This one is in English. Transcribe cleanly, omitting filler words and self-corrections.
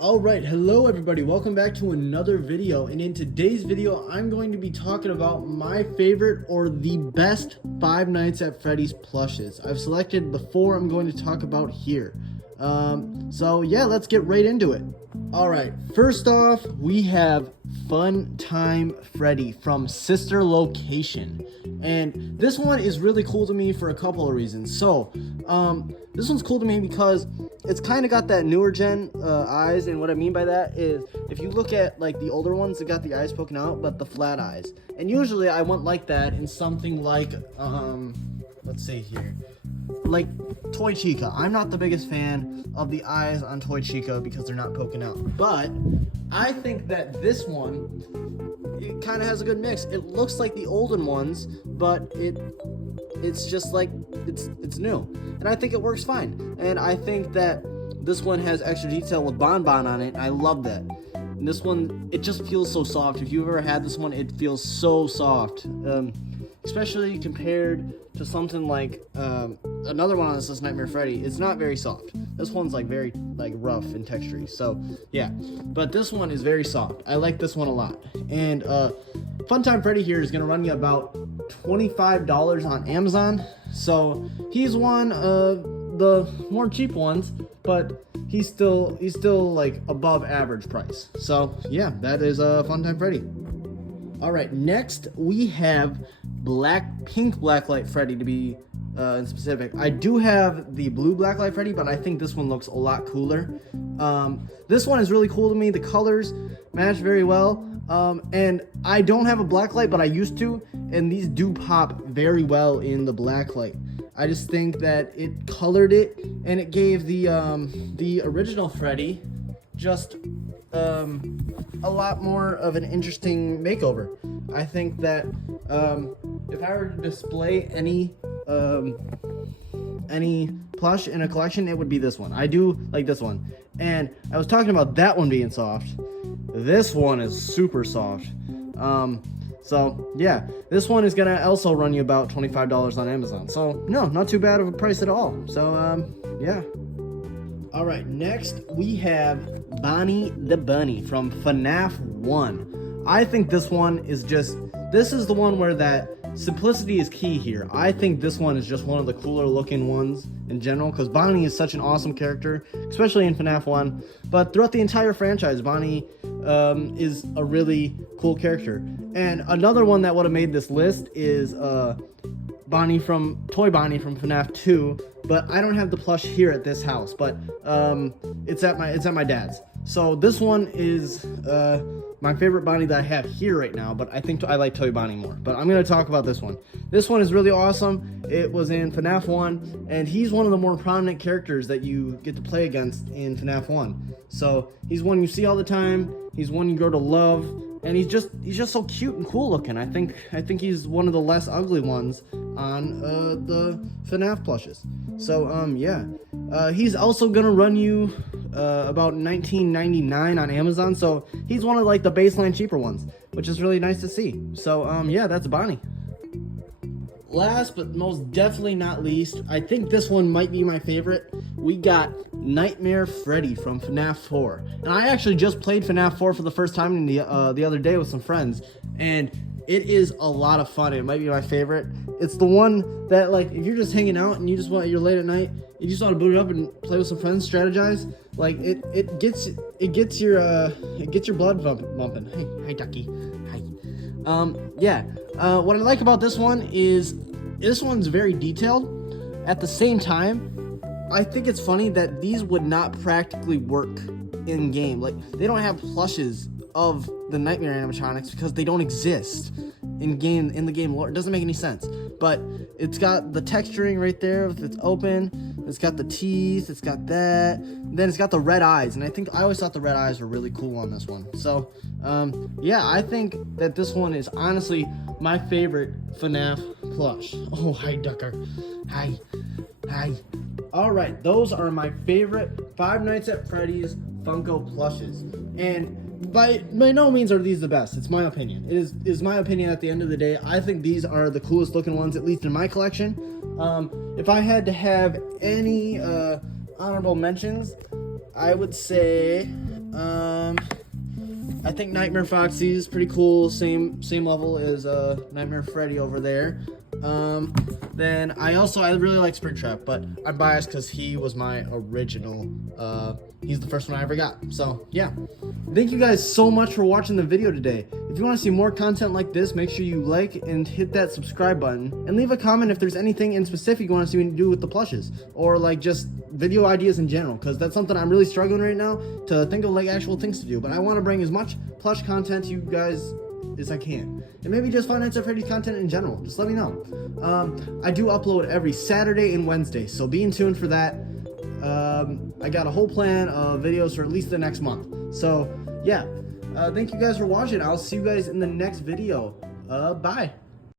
Alright, hello everybody, welcome back to another video, and in today's video I'm going to be talking about my favorite or the best Five Nights at Freddy's plushes. I've selected the four I'm going to talk about here. So yeah, let's get right into it. Alright, first off we have Fun Time Freddy from Sister Location, and this one is really cool to me for a couple of reasons. So this one's cool to me because it's kind of got that newer gen eyes, and what I mean by that is if you look at like the older ones, they got the eyes poking out but the flat eyes, and usually I want like that in something like let's see here, like Toy Chica. I'm not the biggest fan of the eyes on Toy Chica because they're not poking out, but I think that this one, it kind of has a good mix. It looks like the olden ones, but it's just like it's new, and I think it works fine. And I think that this one has extra detail with Bonbon on it. I love that. And this one, it just feels so soft. If you've ever had this one, it feels so soft, especially compared to something like another one on this is Nightmare Freddy. It's not very soft. This one's like very like rough and textury. So yeah, but this one is very soft. I like this one a lot. And Funtime Freddy here is gonna run you about $25 on Amazon. So he's one of the more cheap ones, but he's still like above average price. So yeah, that is Funtime Freddy. All right, next we have pink Blacklight Freddy, to be in specific. I do have the blue Blacklight Freddy, but I think this one looks a lot cooler. This one is really cool to me. The colors match very well. And I don't have a blacklight, but I used to, and these do pop very well in the blacklight. I just think that it colored it, and it gave the original Freddy just a lot more of an interesting makeover. I think that if I were to display any plush in a collection, it would be this one. I do like this one. And I was talking about that one being soft. This one is super soft. So yeah, this one is gonna also run you about $25 on Amazon. So no, not too bad of a price at all. So yeah. All right, next we have Bonnie the Bunny from FNAF 1. I think this one is this is the one where that simplicity is key here. I think this one is just one of the cooler looking ones in general, because Bonnie is such an awesome character, especially in FNAF 1. But throughout the entire franchise, Bonnie is a really cool character. And another one that would have made this list is Toy Bonnie from FNAF 2, but I don't have the plush here at this house, but it's at my dad's. So this one is my favorite Bonnie that I have here right now, but I think I like Toy Bonnie more. But I'm going to talk about this one. This one is really awesome. It was in FNAF 1, and he's one of the more prominent characters that you get to play against in FNAF 1. So he's one you see all the time. He's one you grow to love, and he's just so cute and cool looking. I think he's one of the less ugly ones on the FNAF plushes. So yeah, he's also gonna run you about $19.99 on Amazon. So he's one of like the baseline cheaper ones, which is really nice to see. So yeah, that's Bonnie. Last but most definitely not least, I think this one might be my favorite. We got Nightmare Freddy from FNAF 4. And I actually just played FNAF 4 for the first time the other day with some friends, and it is a lot of fun. It might be my favorite. It's the one that, like, if you're just hanging out and you're late at night, you just want to boot it up and play with some friends, strategize. Like it gets your blood bumping. Hey ducky. Hi. Yeah. What I like about this one is this one's very detailed. At the same time, I think it's funny that these would not practically work in game. Like, they don't have plushes of the Nightmare animatronics because they don't exist in the game lore. It doesn't make any sense. But it's got the texturing right there if it's open. It's got the teeth. It's got that. Then it's got the red eyes, and I always thought the red eyes were really cool on this one. So yeah, I think that this one is honestly my favorite FNAF plush. Oh, hi Ducker. Hi. All right, those are my favorite Five Nights at Freddy's Funko plushes, and by no means are these the best. It's my opinion. It is my opinion at the end of the day. I think these are the coolest looking ones, at least in my collection. If I had to have any honorable mentions, I would say, I think Nightmare Foxy is pretty cool. Same level as Nightmare Freddy over there. Then I really like Springtrap, but I'm biased because he was my original. He's the first one I ever got. So yeah, thank you guys so much for watching the video today. If you want to see more content like this, make sure you like and hit that subscribe button, and leave a comment if there's anything in specific you want to see me do with the plushes, or like just video ideas in general, because that's something I'm really struggling right now to think of, like actual things to do. But I want to bring as much plush content to you guys as I can, and maybe just Five Nights at Freddy's content in general. Just let me know. I do upload every Saturday and Wednesday, so be in tune for that. I got a whole plan of videos for at least the next month. So yeah, thank you guys for watching. I'll see you guys in the next video. Bye.